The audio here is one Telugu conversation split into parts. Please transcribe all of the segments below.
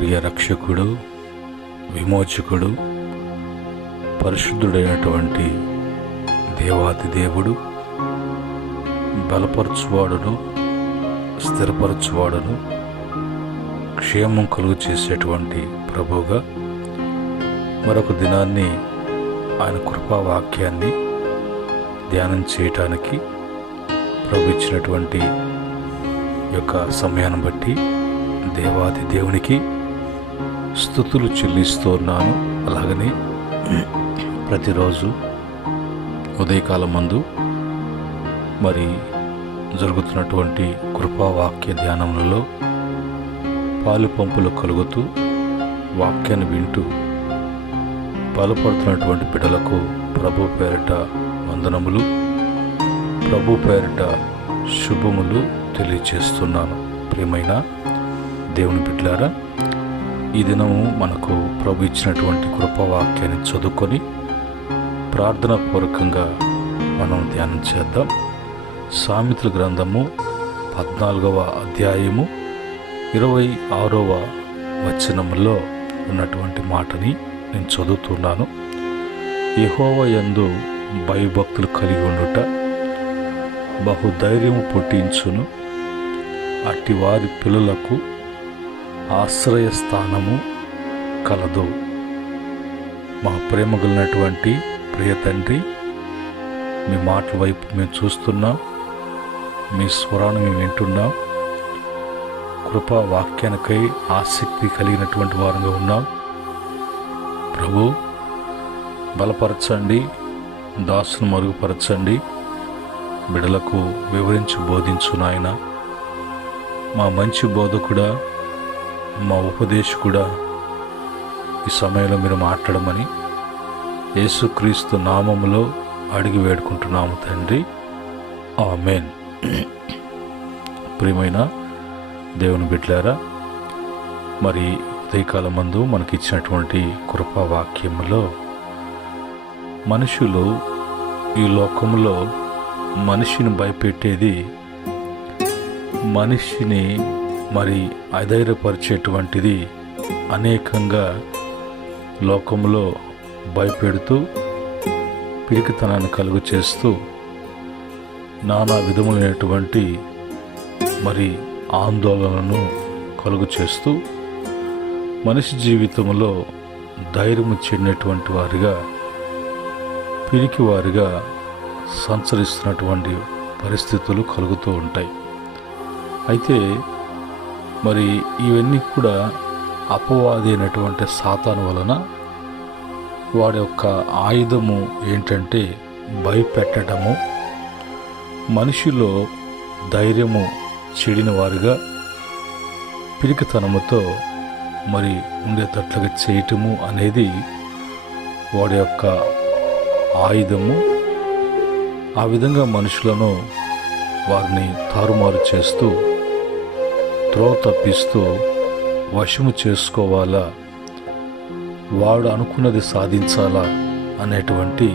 ప్రియ రక్షకుడు, విమోచకుడు, పరిశుద్ధుడైనటువంటి దేవాది దేవుడు, బలపరచువాడును, స్థిరపరచువాడును, క్షేమం కలుగు చేసేటువంటి ప్రభువుగా మరొక దినాన్ని ఆయన కృపావాక్యాన్ని ధ్యానం చేయటానికి ప్రభు ఇచ్చినటువంటి యొక్క సమయాన్ని బట్టి దేవాది దేవునికి స్తుతులు చెల్లిస్తున్నాను. అలాగనే ప్రతిరోజు ఉదయకాలం మందు మరి జరుగుతున్నటువంటి కృపావాక్య ధ్యానములలో పాలు పంపులు కలుగుతూ వాక్యాన్ని వింటూ బలపడుతున్నటువంటి బిడ్డలకు ప్రభు పేరిట వందనములు, ప్రభు పేరిట శుభములు తెలియచేస్తున్నాను. ప్రియమైన దేవుని బిడ్డలారా, ఈ దినము మనకు ప్రభు ఇచ్చినటువంటి కృపావాక్యాన్ని చదువుకొని ప్రార్థనా పూర్వకంగా మనం ధ్యానం చేద్దాం. సామెతల గ్రంథము 14వ అధ్యాయము 26వ వచనములో ఉన్నటువంటి మాటని నేను చదువుతున్నాను. యెహోవా యందు భయభక్తులు కలిగి ఉండుట బహుధైర్యము పుట్టించును, అట్టి వారి పిల్లలకు ఆశ్రయస్థానము కలదు. మా ప్రేమ కలిగినటువంటి ప్రియ తండ్రి, మీ మాటల వైపు మేము చూస్తున్నాం, మీ స్వరాన్ని మేము వింటున్నాం. కృపా వాక్యానికై ఆసక్తి కలిగినటువంటి వారంగా ఉన్నాం. ప్రభు బలపరచండి, దాసును మరుగుపరచండి, బిడలకు వివరించి బోధించు నాయన. మా మంచి బోధకుడా, మా ఉపదేశకుడా, ఈ సమయంలో మీరు మాట్లాడమని యేసుక్రీస్తు నామములో అడిగి వేడుకుంటున్నాము తండ్రి, ఆమేన్. ప్రియమైన దేవుని బిడ్డలారా, మరి ఉదయకాలం మందు మనకిచ్చినటువంటి కృపావాక్యములో మనుషులు ఈ లోకంలో మనిషిని భయపెట్టేది, మనిషిని మరి అధైర్యపరిచేటువంటిది అనేకంగా లోకంలో భయపెడుతూ పిరికితనాన్ని కలుగు చేస్తూ నానా విధములైనటువంటి మరి ఆందోళనను కలుగు చేస్తూ మనిషి జీవితంలో ధైర్యము చెందినటువంటి వారిగా, పిరికి వారిగా సంచరిస్తున్నటువంటి పరిస్థితులు కలుగుతూ ఉంటాయి. అయితే మరి ఇవన్నీ కూడా అపవాది అయినటువంటి సాతాను వలన వాడి యొక్క ఆయుధము ఏంటంటే భయపెట్టడము, మనిషిలో ధైర్యము చెడిన వారిగా పిరికితనముతో మరి ఉండేటట్లుగా చేయటము అనేది వాడి యొక్క ఆయుధము. ఆ విధంగా మనుషులను వారిని తారుమారు చేస్తూ త్రోవ తప్పిస్తూ వశము చేసుకోవాలా, వాడు అనుకున్నది సాధించాలా అనేటువంటి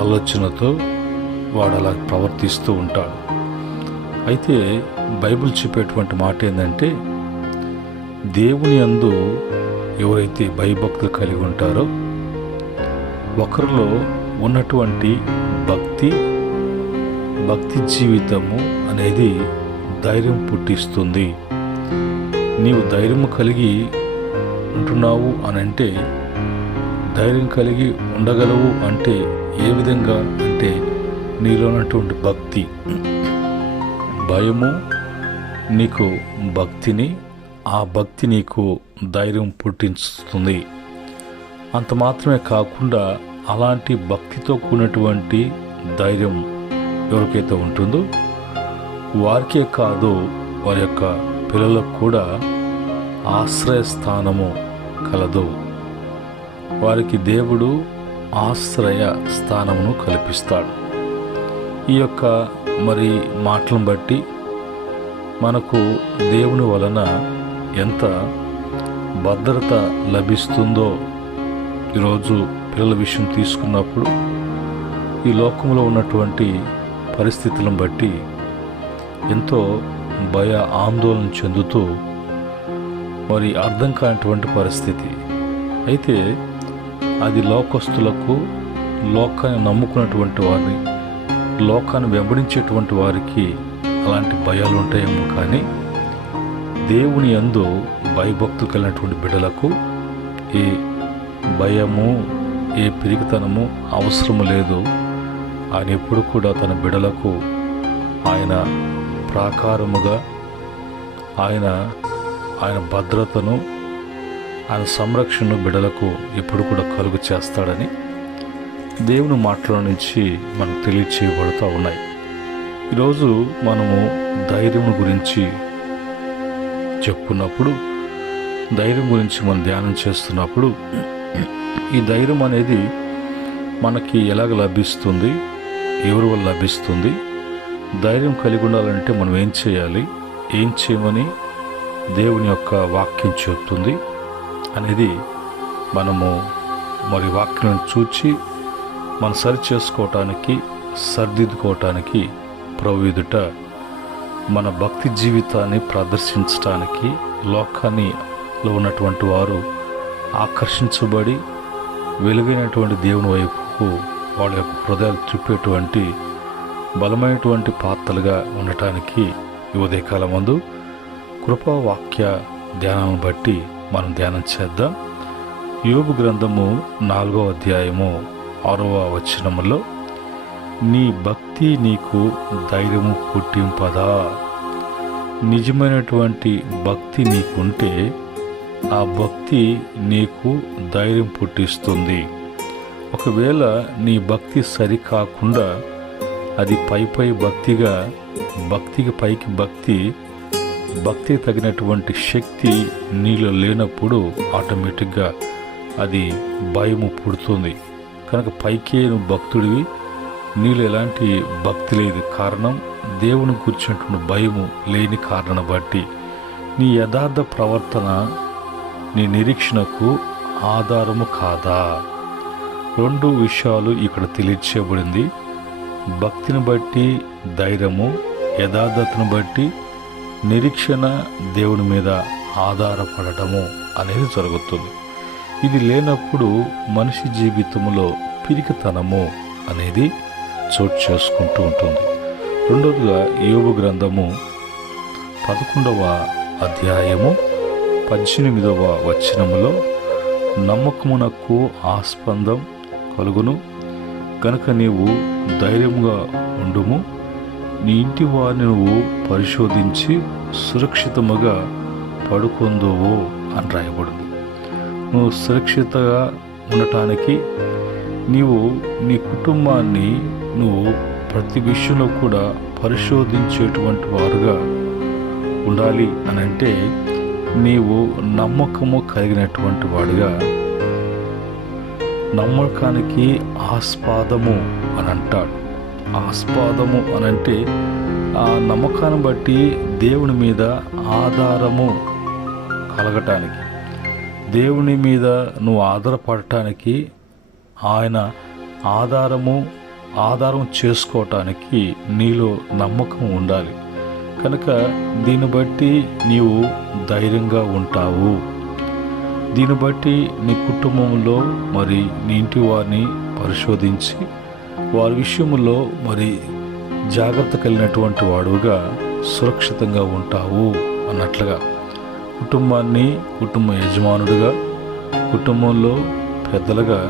ఆలోచనతో వాడు అలా ప్రవర్తిస్తూ ఉంటాడు. అయితే బైబిల్ చెప్పేటువంటి మాట ఏంటంటే, దేవుని యందు ఎవరైతే భయభక్తులు కలిగి ఉంటారో ఒకరిలో ఉన్నటువంటి భక్తి జీవితము అనేది ధైర్యం పుట్టిస్తుంది. నీవు ధైర్యం కలిగి ఉంటున్నావు అని అంటే, ధైర్యం కలిగి ఉండగలవు అంటే ఏ విధంగా అంటే, నీలో ఉన్నటువంటి భక్తి, భయము నీకు భక్తిని, ఆ భక్తి నీకు ధైర్యం పుట్టిస్తుంది. అంత మాత్రమే కాకుండా అలాంటి భక్తితో కూడినటువంటి ధైర్యం ఎవరికైతే ఉంటుందో వారికే కాదు, వారి యొక్క పిల్లలకు కూడా ఆశ్రయస్థానము కలదు. వారికి దేవుడు ఆశ్రయ స్థానమును కల్పిస్తాడు. ఈ యొక్క మరి మాటలను బట్టి మనకు దేవుని వలన ఎంత భద్రత లభిస్తుందో ఈరోజు పిల్లల విషయం తీసుకున్నప్పుడు ఈ లోకంలో ఉన్నటువంటి పరిస్థితులను బట్టి ఎంతో భయ ఆందోళన చెందుతూ మరి అర్థం కానిటువంటి పరిస్థితి. అయితే అది లోకస్తులకు, లోకాన్ని నమ్ముకున్నటువంటి వారిని, లోకాన్ని వెంబడించేటువంటి వారికి అలాంటి భయాలు ఉంటాయేమో, కానీ దేవుని యందు భయభక్తులు కలిగినటువంటి బిడ్డలకు ఏ భయము, ఏ పిరికితనము అవసరము లేదు. ఆయన ఎప్పుడు కూడా తన బిడ్డలకు ఆయన ప్రాకారముగా ఆయన భద్రతను, ఆయన సంరక్షణను బిడ్డలకు ఎప్పుడు కూడా కలుగు చేస్తాడని దేవుని మాటల నుంచి మనకు తెలియచేయబడుతూ ఉన్నాయి. ఈరోజు మనము ధైర్యం గురించి చెప్పుకున్నప్పుడు, ధైర్యం గురించి మనం ధ్యానం చేస్తున్నప్పుడు, ఈ ధైర్యం అనేది మనకి ఎలాగ లభిస్తుంది, ఎవరి వల్ల లభిస్తుంది, ధైర్యం కలిగి ఉండాలంటే మనం ఏం చేయాలి, ఏం చేయమని దేవుని యొక్క వాక్యం చెప్తుంది అనేది మనము మరి వాక్యం చూచి మనం సరి చేసుకోవటానికి, సరిదిద్దుకోవటానికి ప్రభు ఎదుట మన భక్తి జీవితాన్ని ప్రదర్శించటానికి లోకానిలో ఉన్నటువంటి వారు ఆకర్షించబడి వెలుగైనటువంటి దేవుని వైపుకు వాళ్ళ యొక్క హృదయాలు త్రిప్పేటువంటి బలమైనటువంటి పాత్రలుగా ఉండటానికి ఈ ఉదయకాలం ముందు కృపావాక్య ధ్యానాన్ని బట్టి మనం ధ్యానం చేద్దాం. యోబు గ్రంథము 4వ అధ్యాయము 6వ వచనములో, నీ భక్తి నీకు ధైర్యము పుట్టింపదా. నిజమైనటువంటి భక్తి నీకుంటే ఆ భక్తి నీకు ధైర్యం పుట్టిస్తుంది. ఒకవేళ నీ భక్తి సరికాకుండా అది పై భక్తిగా, భక్తికి పైకి భక్తికి తగినటువంటి శక్తి నీలో లేనప్పుడు ఆటోమేటిక్గా అది భయము పుడుతుంది. కనుక పైకే నువ్వు భక్తుడివి, నీలో ఎలాంటి భక్తి లేదు. కారణం దేవుని కూర్చున్నటువంటి భయము లేని కారణం బట్టి నీ యథార్థ ప్రవర్తన నీ నిరీక్షణకు ఆధారము కాదా. 2 విషయాలు ఇక్కడ తెలియచేయబడింది. భక్తిని బట్టి ధైర్యము, యథార్థతను బట్టి నిరీక్షణ, దేవుని మీద ఆధారపడటము అనేది జరుగుతుంది. ఇది లేనప్పుడు మనిషి జీవితంలో పిరికితనము అనేది చోటు చేసుకుంటూ ఉంటుంది. రెండవదిగా యోబు గ్రంథము 11వ అధ్యాయము 18వ వచనములో, నమ్మకమునకు ఆస్పదం కలుగును కనుక నీవు ధైర్యంగా ఉండుము, నీ ఇంటి వారిని నువ్వు పరిశోధించి సురక్షితముగా పడుకొందువు అని రాయబడింది. నువ్వు సురక్షితంగా ఉండటానికి నీవు నీ కుటుంబాన్ని నువ్వు ప్రతి విషయంలో కూడా పరిశోధించేటువంటి వారుగా ఉండాలి అని అంటే, నీవు నమ్మకము కలిగినటువంటి వాడుగా, నమ్మకానికి ఆస్పాదము అని అంటాడు. ఆస్పాదము అని అంటే ఆ నమ్మకాన్ని బట్టి దేవుని మీద ఆధారము కలగటానికి, దేవుని మీద నువ్వు ఆధారపడటానికి, ఆయన ఆధారం చేసుకోవటానికి నీలో నమ్మకం ఉండాలి. కనుక దీన్ని బట్టి నీవు ధైర్యంగా ఉంటావు. దీన్ని బట్టి నీ కుటుంబంలో మరి నీ ఇంటి వారిని పరిశోధించి వారి విషయంలో మరి జాగ్రత్త కలిగినటువంటి వాడుగా సురక్షితంగా ఉంటావు అన్నట్లుగా, కుటుంబ యజమానుడిగా, కుటుంబంలో పెద్దలుగా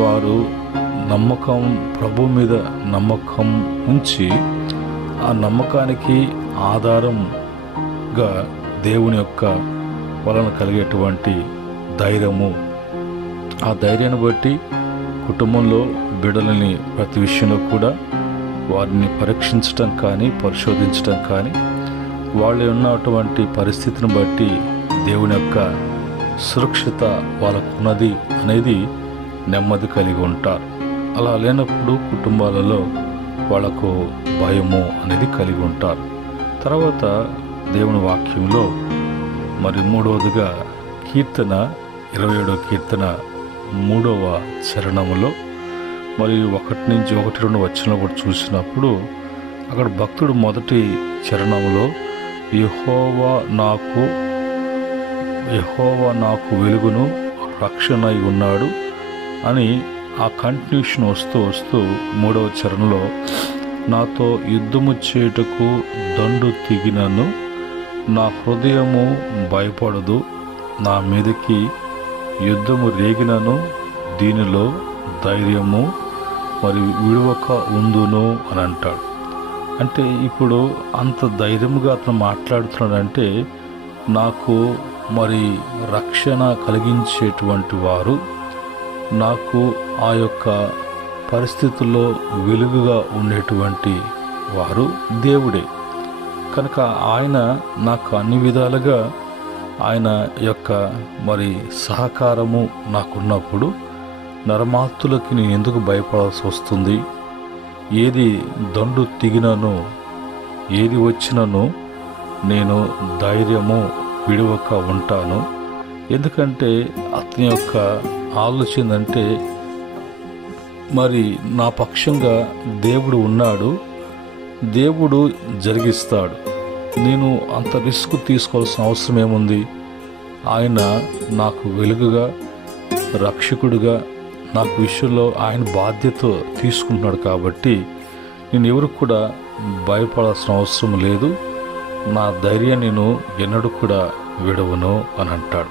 వారు నమ్మకం, ప్రభు మీద నమ్మకం ఉంచి ఆ నమ్మకానికి ఆధారంగా దేవుని యొక్క వలన కలిగేటువంటి ధైర్యము, ఆ ధైర్యాన్ని బట్టి కుటుంబంలో బిడ్డలని ప్రతి విషయంలో కూడా వారిని పరీక్షించటం కానీ, పరిశోధించటం కానీ, వాళ్ళు ఉన్నటువంటి పరిస్థితిని బట్టి దేవుని యొక్క సురక్షిత వాళ్ళకు ఉన్నది అనేది నెమ్మది కలిగి ఉంటారు. అలా లేనప్పుడు కుటుంబాలలో వాళ్ళకు భయము అనేది కలిగి ఉంటారు. తర్వాత దేవుని వాక్యంలో మరి 3వదిగా కీర్తన 27వ కీర్తన 3వ చరణములో మరి 1-2 వచనాలు కూడా చూసినప్పుడు అక్కడ భక్తుడు మొదటి చరణంలో, యెహోవా నాకు యెహోవా నాకు వెలుగును రక్షణ అయి ఉన్నాడు అని ఆ కంటిన్యూషన్ వస్తూ వస్తూ 3వ చరణంలో నాతో యుద్ధము చేయుటకు దండు తిగినను నా హృదయము భయపడదు, నా మీదకి యుద్ధము రేగినను దీనిలో ధైర్యము మరి విడువక ఉందును అని అంటాడు. అంటే ఇప్పుడు అంత ధైర్యముగా అతను మాట్లాడుతున్నాడంటే నాకు మరి రక్షణ కలిగించేటువంటి వారు, నాకు ఆ యొక్క పరిస్థితుల్లో వెలుగుగా ఉండేటువంటి వారు దేవుడే కనుక ఆయన నాకు అన్ని విధాలుగా ఆయన యొక్క మరి సహకారము నాకున్నప్పుడు నరమాతులకి నేను ఎందుకు భయపడాల్సి వస్తుంది? ఏది దండు తిగినను ఏది వచ్చినను నేను ధైర్యము విడవక ఉంటాను. ఎందుకంటే అతని యొక్క ఆలోచన అంటే మరి నా పక్షంగా దేవుడు ఉన్నాడు, దేవుడు జరిగిస్తాడు. నేను అంత రిస్క్ తీసుకోవాల్సిన అవసరం ఏముంది? ఆయన నాకు వెలుగుగా రక్షకుడిగా నాకు విషయంలో ఆయన బాధ్యత తీసుకుంటున్నాడు కాబట్టి నేను ఎవరికి కూడా భయపడాల్సిన అవసరం లేదు. నా ధైర్యం నేను ఎన్నడూ కూడా విడవను అని అంటాడు.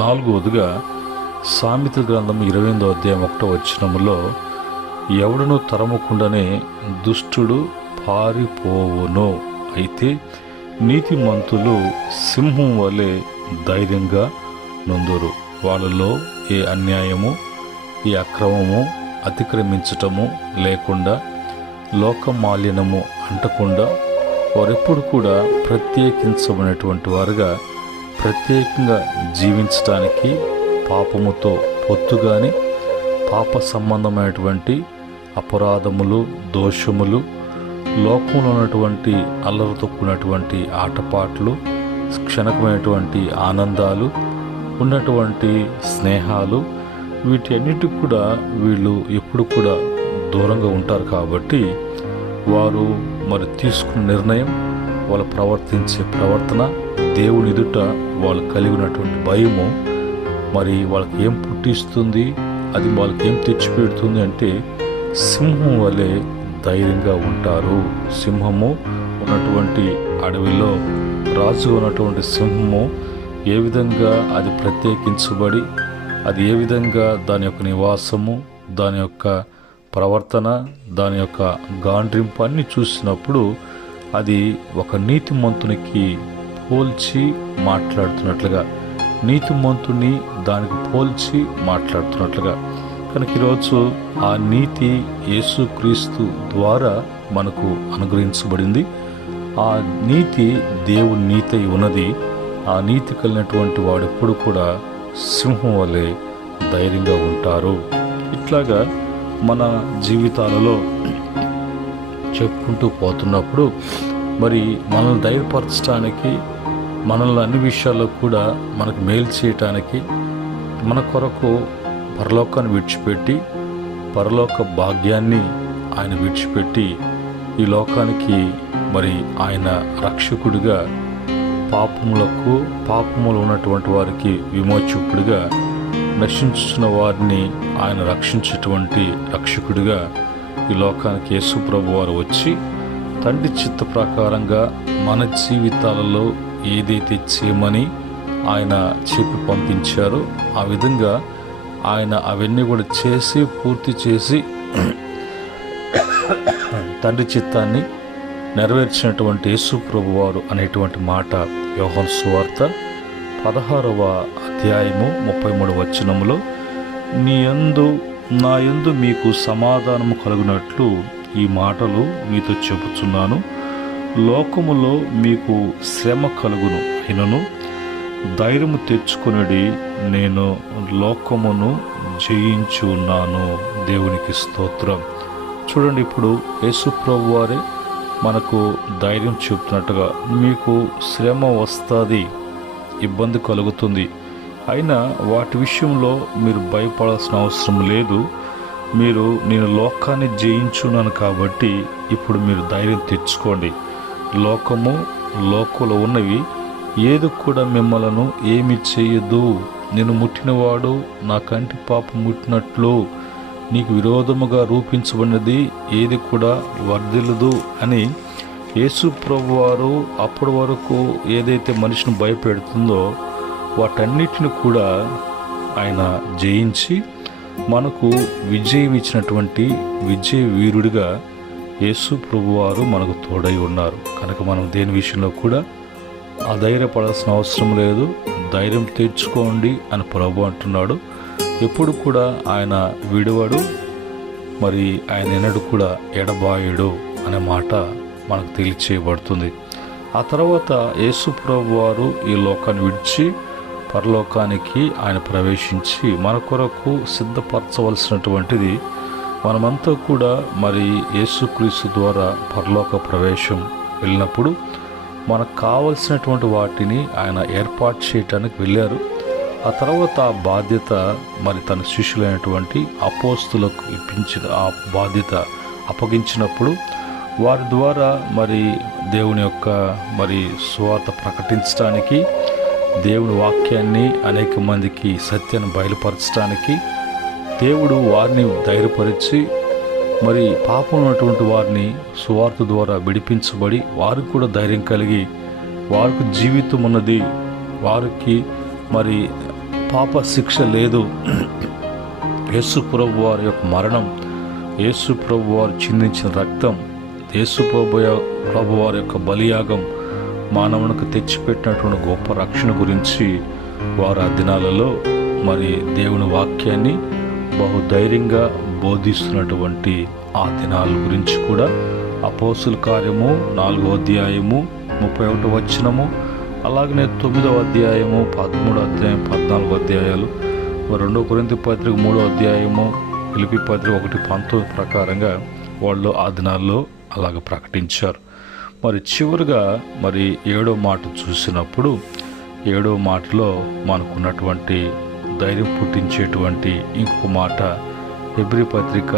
4వదిగా సామెతల గ్రంథం 28వ అధ్యాయం 1వ వచనములో ఎవడును తరమకుండానే దుష్టుడు పారిపోవును, అయితే నీతిమంతులు సింహం వలె ధైర్యంగా నుందురు. వాళ్ళలో ఏ అన్యాయము ఏ అక్రమము అతిక్రమించటము లేకుండా లోకమాలిన్యము అంటకుండా వారెప్పుడు కూడా ప్రత్యేకించబడినటువంటి వారుగా ప్రత్యేకంగా జీవించటానికి పాపముతో పొత్తు కానీ పాప సంబంధమైనటువంటి అపరాధములు దోషములు లోకంలో ఉన్నటువంటి అల్లరితో కూడినటువంటి ఆటపాట్లు క్షణకమైనటువంటి ఆనందాలు ఉన్నటువంటి స్నేహాలు వీటన్నిటికి కూడా వీళ్ళు ఎప్పుడు కూడా దూరంగా ఉంటారు. కాబట్టి వారు మరి తీసుకున్న నిర్ణయం వాళ్ళు ప్రవర్తించే ప్రవర్తన దేవుని ఎదుట వాళ్ళు కలిగి ఉన్నటువంటి భయము మరి వాళ్ళకి ఏం పుట్టిస్తుంది, అది వాళ్ళకి ఏం తెచ్చిపెడుతుంది అంటే సింహం వలె ధైర్యంగా ఉంటారు. సింహము ఉన్నటువంటి అడవిలో రాజు ఉన్నటువంటి సింహము ఏ విధంగా అది ప్రత్యేకించబడి అది ఏ విధంగా దాని యొక్క నివాసము దాని యొక్క ప్రవర్తన దాని యొక్క గాండ్రింపు అన్ని చూసినప్పుడు అది ఒక నీతిమంతునికి పోల్చి మాట్లాడుతున్నట్లుగా నీతిమంతుని దానికి పోల్చి మాట్లాడుతున్నట్లుగా కనుక ఈరోజు ఆ నీతి యేసుక్రీస్తు ద్వారా మనకు అనుగ్రహించబడింది. ఆ నీతి దేవుని నీతి ఉన్నది. ఆ నీతి కలిగినటువంటి వాడు ఎప్పుడు కూడా సింహం వలె ధైర్యంగా ఉంటారు. ఇట్లాగా మన జీవితాలలో చెప్పుకుంటూ పోతున్నప్పుడు మరి మనల్ని ధైర్యపరచడానికి మనల్ని అన్ని విషయాల్లో కూడా మనకు మేలు చేయటానికి మన కొరకు పరలోకాన్ని విడిచిపెట్టి పరలోక భాగ్యాన్ని ఆయన విడిచిపెట్టి ఈ లోకానికి మరి ఆయన రక్షకుడిగా పాపములు ఉన్నటువంటి వారికి విమోచకుడిగా నశించుతున్న వారిని ఆయన రక్షించేటువంటి రక్షకుడిగా ఈ లోకానికి యేసు ప్రభు వారు వచ్చి తండ్రి చిత్త ప్రకారంగా మన జీవితాలలో ఏదైతే చేయమని ఆయన చెప్పి పంపించారో ఆ విధంగా ఆయన అవన్నీ కూడా చేసి పూర్తి చేసి తండ్రి చిత్తాన్ని నెరవేర్చినటువంటి యేసు ప్రభు వారు అనేటువంటి మాట యోహాను సువార్త 16వ అధ్యాయము 33వ వచనములో నా యందు మీకు సమాధానము కలుగునట్లు ఈ మాటలు మీతో చెబుతున్నాను. లోకములో మీకు శ్రమ కలుగును, అయినను ధైర్యము తెచ్చుకొనుడి, నేను లోకమును జయించి ఉన్నాను. దేవునికి స్తోత్రం. చూడండి, ఇప్పుడు యేసు ప్రభు వారే మనకు ధైర్యం చెబుతున్నట్టుగా మీకు శ్రమ వస్తుంది, ఇబ్బంది కలుగుతుంది, అయినా వాటి విషయంలో మీరు భయపడాల్సిన అవసరం లేదు. నేను లోకాన్ని జయించున్నాను కాబట్టి ఇప్పుడు మీరు ధైర్యం తెచ్చుకోండి. లోకంలో ఉన్నవి ఏది కూడా మిమ్మలను ఏమి చేయదు. నేను ముట్టినవాడు నా కంటి పాప ముట్టినట్లు నీకు విరోధముగా రూపించబడినది ఏది కూడా వర్ధిల్లదు అని యేసు ప్రభువారు అప్పటి వరకు ఏదైతే మనిషిని భయపెడుతుందో వాటన్నిటిని కూడా ఆయన జయించి మనకు విజయం ఇచ్చినటువంటి విజయ వీరుడిగా యేసు ప్రభువారు మనకు తోడై ఉన్నారు. కనుక మనం దేని విషయంలో కూడా అధైర్యపడాల్సిన అవసరం లేదు. ధైర్యం తెచ్చుకోండి అని ప్రభు అంటున్నాడు. ఎప్పుడు కూడా ఆయన విడువడు, మరి ఆయన ఎన్నడూ కూడా ఎడబాయుడు అనే మాట మనకు తెలియచేయబడుతుంది. ఆ తర్వాత యేసు ప్రభు వారు ఈ లోకాన్ని విడిచి పరలోకానికి ఆయన ప్రవేశించి మన కొరకు సిద్ధపరచవలసినటువంటిది మనమంతా కూడా మరి యేసుక్రీస్తు ద్వారా పరలోక ప్రవేశం వెళ్ళినప్పుడు మనకు కావలసినటువంటి వాటిని ఆయన ఏర్పాటు చేయటానికి వెళ్ళారు. ఆ తర్వాత ఆ బాధ్యత మరి తన శిష్యులైనటువంటి అపోస్తులకు ఇప్పించిన ఆ బాధ్యత అప్పగించినప్పుడు వారి ద్వారా మరి దేవుని యొక్క మరి సువార్త ప్రకటించడానికి, దేవుని వాక్యాన్ని అనేక మందికి సత్యాన్ని బయలుపరచడానికి దేవుడు వారిని ధైర్యపరిచి మరి పాపం ఉన్నటువంటి వారిని సువార్త ద్వారా విడిపించబడి వారికి కూడా ధైర్యం కలిగి వారికి జీవితం ఉన్నది, వారికి మరి పాప శిక్ష లేదు, యేసు ప్రభు వారి యొక్క మరణం, యేసు ప్రభు వారు చిందించిన రక్తం, యేసు ప్రభు వారి యొక్క బలియాగం మానవునికి తెచ్చిపెట్టినటువంటి గొప్ప రక్షణ గురించి వారు ఆ దినాలలో మరి దేవుని వాక్యాన్ని బహుధైర్యంగా బోధిస్తున్నటువంటి ఆ దినాల గురించి కూడా అపోస్తుల కార్యము 4వ అధ్యాయము 31వ వచనము, అలాగనే 9వ అధ్యాయము 13వ అధ్యాయం 14వ అధ్యాయాలు, 2 కొరింథీ పత్రిక 3వ అధ్యాయము, ఫిలిప్పీ పత్రిక 1:19 ప్రకారంగా వాళ్ళు ఆ దినాల్లో అలాగ ప్రకటించారు. మరి చివరిగా మరి 7వ మాట చూసినప్పుడు 7వ మాటలో మనకున్నటువంటి ధైర్యం పుట్టించేటువంటి ఇంకొక మాట హెబ్రీ పత్రిక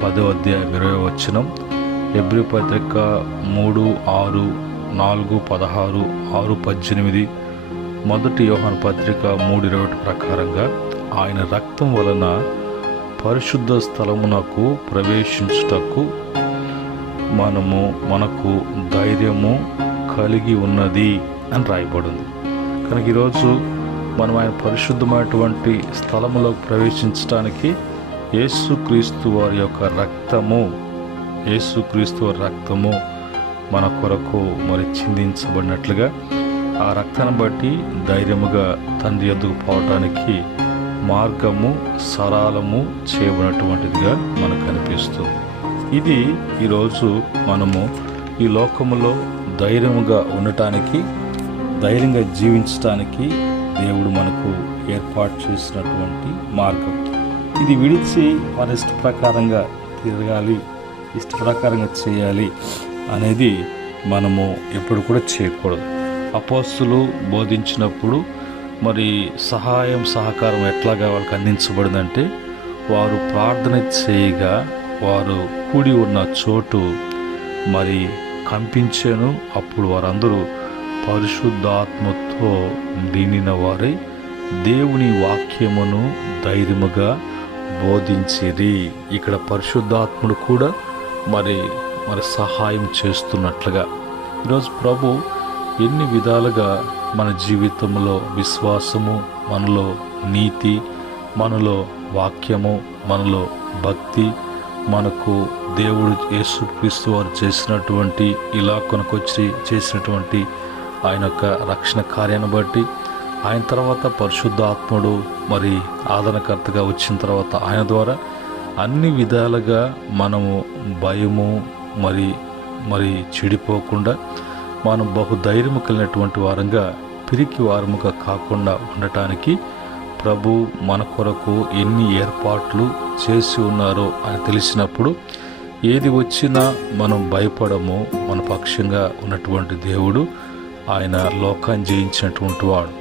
10వ అధ్యాయం 20వ వచనం, హెబ్రీ పత్రిక 3:6, 4:16, 6:18, మొదటి యోహాను పత్రిక 3:21 ప్రకారంగా ఆయన రక్తం వలన పరిశుద్ధ స్థలమునకు ప్రవేశించుటకు మనకు ధైర్యము కలిగి ఉన్నది అని రాయబడింది. కనుక ఈరోజు మనం ఆయన పరిశుద్ధమైనటువంటి స్థలములోకి ప్రవేశించడానికి యేసుక్రీస్తు వారి యొక్క రక్తము మన కొరకు మరి చిందించబడినట్లుగా ఆ రక్తాన్ని బట్టి ధైర్యముగా తండ్రి యొద్దకు పోవటానికి మార్గము సరళము చేయబడినటువంటిదిగా మనకు అనిపిస్తుంది. ఇది ఈరోజు మనము ఈ లోకములో ధైర్యముగా ఉండటానికి, ధైర్యంగా జీవించటానికి దేవుడు మనకు ఏర్పాటు చేసినటువంటి మార్గం. ఇది విడిచి మన ఇష్ట ప్రకారంగా తిరగాలి, ఇష్ట ప్రకారంగా చేయాలి అనేది మనము ఎప్పుడు కూడా చేయకూడదు. అపోస్తులు బోధించినప్పుడు మరి సహకారం ఎట్లాగా వాళ్ళకి అందించబడిందంటే వారు ప్రార్థన చేయగా వారు కూడి ఉన్న చోటు మరి కంపించెను. అప్పుడు వారందరూ పరిశుద్ధాత్మతో నిండిన వారై దేవుని వాక్యమును ధైర్యముగా బోధించిరి. ఇక్కడ పరిశుద్ధాత్ముడు కూడా మరి సహాయం చేస్తున్నట్లుగా ఈరోజు ప్రభు ఎన్ని విధాలుగా మన జీవితంలో విశ్వాసము, మనలో నీతి, మనలో వాక్యము, మనలో భక్తి, మనకు దేవుడు యేసుక్రీస్తు వారు చేసినటువంటి ఇలా కొనకొచ్చి చేసినటువంటి ఆయన యొక్క రక్షణ కార్యాన్ని బట్టి, ఆయన తర్వాత పరిశుద్ధాత్ముడు మరి ఆదరణకర్తగా వచ్చిన తర్వాత ఆయన ద్వారా అన్ని విధాలుగా మనము భయము మరి చెడిపోకుండా మనం బహుధైర్యము కలిగినటువంటి వారంగా, పిరికి వారముగా కాకుండా ఉండటానికి ప్రభు మన కొరకు ఎన్ని ఏర్పాట్లు చేసి ఉన్నారో అని తెలిసినప్పుడు ఏది వచ్చినా మనం భయపడము. మన పక్షంగా ఉన్నటువంటి దేవుడు ఆయన లోకాన్ని జయించినటువంటి వాడు,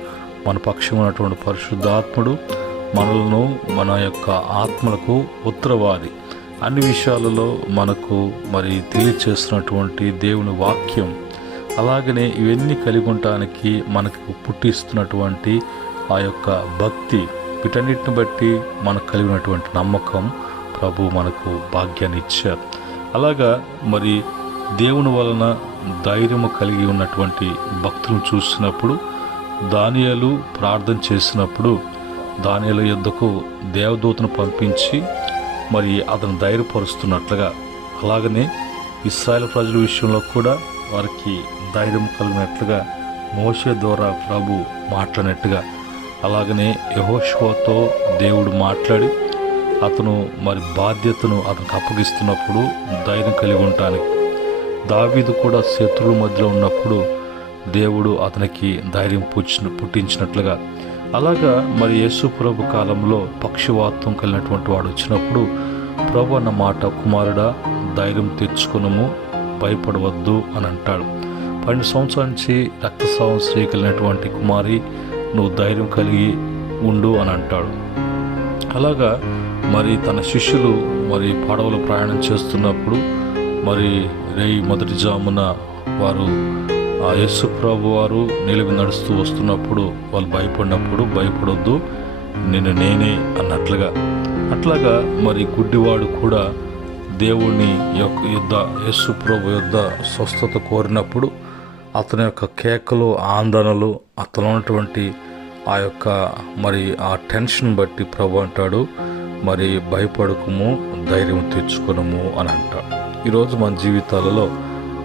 మన పక్షంగా ఉన్నటువంటి పరిశుద్ధాత్ముడు మనలను మన యొక్క ఆత్మలకు ఉత్తరవాది, అన్ని విషయాలలో మనకు మరి తెలియచేస్తున్నటువంటి దేవుని వాక్యం అలాగనే ఇవన్నీ కలిగి ఉండటానికి మనకు పుట్టిస్తున్నటువంటి ఆ యొక్క భక్తి, వీటన్నిటిని బట్టి మనకు కలిగినటువంటి నమ్మకం ప్రభు మనకు భాగ్యాన్ని ఇచ్చారు. అలాగా మరి దేవుని వలన ధైర్యము కలిగి ఉన్నటువంటి భక్తులను చూసినప్పుడు, దానియేలు ప్రార్థన చేసినప్పుడు దానియేలు యొద్దకు దేవదూతను పంపించి మరి అతను ధైర్యపరుస్తున్నట్లుగా, అలాగనే ఇశ్రాయేలు ప్రజల విషయంలో కూడా వారికి ధైర్యం కలిగినట్లుగా మోషే ద్వారా ప్రభు మాట్లాడినట్టుగా, అలాగనే యెహోషువతో దేవుడు మాట్లాడి అతను మరి బాధ్యతను అతనికి అప్పగిస్తున్నప్పుడు ధైర్యం కలిగి ఉండటానికి, దావీదు కూడా శత్రువుల మధ్యలో ఉన్నప్పుడు దేవుడు అతనికి ధైర్యం పుట్టించినట్లుగా, అలాగా మరి యేసు ప్రభు కాలంలో పక్షవాతం కలిగినటువంటి వాడు వచ్చినప్పుడు ప్రభు అన్న మాట, కుమారుడా ధైర్యం తెచ్చుకునము, భయపడవద్దు అని అంటాడు. 12 సంవత్సరాల నుంచి రక్తస్రావం కలిగినటువంటి కుమారి, నువ్వు ధైర్యం కలిగి ఉండు అని అంటాడు. అలాగా మరి తన శిష్యులు మరి పడవలో ప్రయాణం చేస్తున్నప్పుడు మరి మొదటి జామున వారు ఆ యేసు ప్రభు వారు నీళ్ళ నడుస్తూ వస్తున్నప్పుడు వాళ్ళు భయపడినప్పుడు, భయపడొద్దు నేనే అన్నట్లుగా, అట్లాగా మరి గుడ్డివాడు కూడా దేవుని యొక్క యేసు ప్రభు యొద్ద స్వస్థత కోరినప్పుడు అతని యొక్క కేకలు, ఆందోళనలు, అతను ఉన్నటువంటి ఆ యొక్క మరి ఆ టెన్షన్ బట్టి ప్రభు అంటాడు, మరి భయపడకము, ధైర్యం తెచ్చుకోనము అని అంటాడు. ఈరోజు మన జీవితాలలో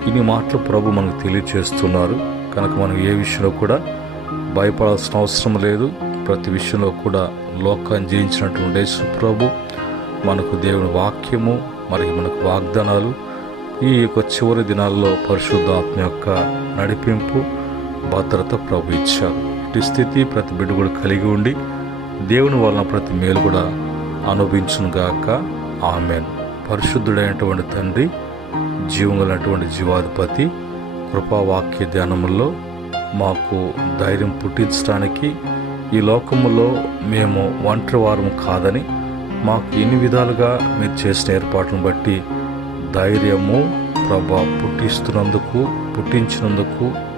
ఇన్ని మాటలు ప్రభు మనకు తెలియచేస్తున్నారు కనుక మనం ఏ విషయంలో కూడా భయపడాల్సిన అవసరం లేదు. ప్రతి విషయంలో కూడా లోకాన్ని జయించినటువంటి యేసు ప్రభు మనకు దేవుని వాక్యము, మరి మనకు వాగ్దానాలు, ఈ యొక్క చివరి దినాల్లో పరిశుద్ధాత్మ యొక్క నడిపింపు, భద్రత ప్రభు ఇచ్చారు. ఇటు స్థితి ప్రతి బిడ్డ కూడా కలిగి ఉండి దేవుని వలన ప్రతి మేలు కూడా అనుభవించునుగాక. ఆమెన్. పరిశుద్ధుడైనటువంటి తండ్రి, జీవగలటువంటి జీవాధిపతి, కృపావాక్య ధ్యానముల్లో మాకు ధైర్యం పుట్టించడానికి, ఈ లోకములో మేము ఒంటరి వారము కాదని మాకు ఎన్ని విధాలుగా మీరు చేసిన ఏర్పాట్లను బట్టి ధైర్యము ప్రభా పుట్టించినందుకు,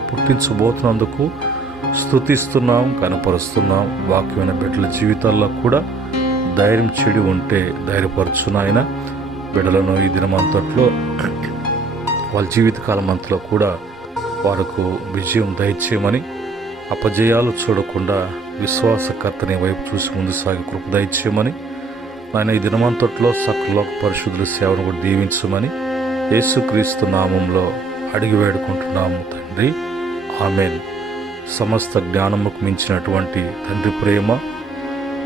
పుట్టించబోతున్నందుకు స్తుతిస్తున్నాం, కనపరుస్తున్నాం. వాక్యమైన బిడ్డల జీవితాల్లో కూడా ధైర్యం చెడి ఉంటే ధైర్యపరచునాయన. బిడ్డలను ఈ దినమంతట్లో వాళ్ళ జీవితకాలం అంతలో కూడా వారికి విజయం దయచేయమని, అపజయాలు చూడకుండా విశ్వాసకర్తని వైపు చూసి ముందు సాగి కృప దయచేయమని, ఆయన ఈ దినమంతట్లో సకల పరిశుద్ధుల సేవను కూడా దీవించమని యేసుక్రీస్తు నామంలో అడిగి వేడుకుంటున్నాము తండ్రి. ఆమెన్. సమస్త జ్ఞానముకు మించినటువంటి తండ్రి ప్రేమ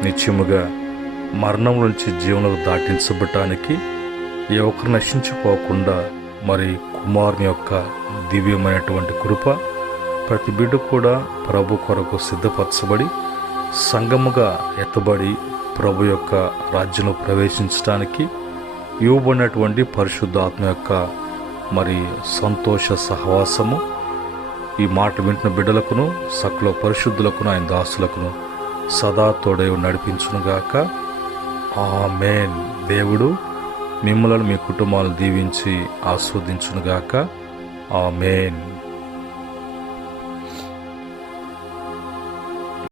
నిత్యముగా మరణం నుంచి జీవనకు దాటించబడటానికి ఏ ఒక్కరు నశించిపోకుండా మరి కుమారుని యొక్క దివ్యమైనటువంటి కృప ప్రతి బిడ్డ కూడా ప్రభు కొరకు సిద్ధపరచబడి సంఘముగా ఎత్తబడి ప్రభు యొక్క రాజ్యంలో ప్రవేశించడానికి ఇవ్వబడినటువంటి పరిశుద్ధాత్మ యొక్క మరి సంతోష సహవాసము ఈ మాట వింటున్న బిడ్డలకును సకల పరిశుద్ధులకును ఆయన దాసులకును సదా తోడై నడిపించునుగాక. ఆమేన్. దేవుడు మిమ్మలను మీ కుటుంబాలను దీవించి ఆస్వాదించునుగాక. ఆమేన్.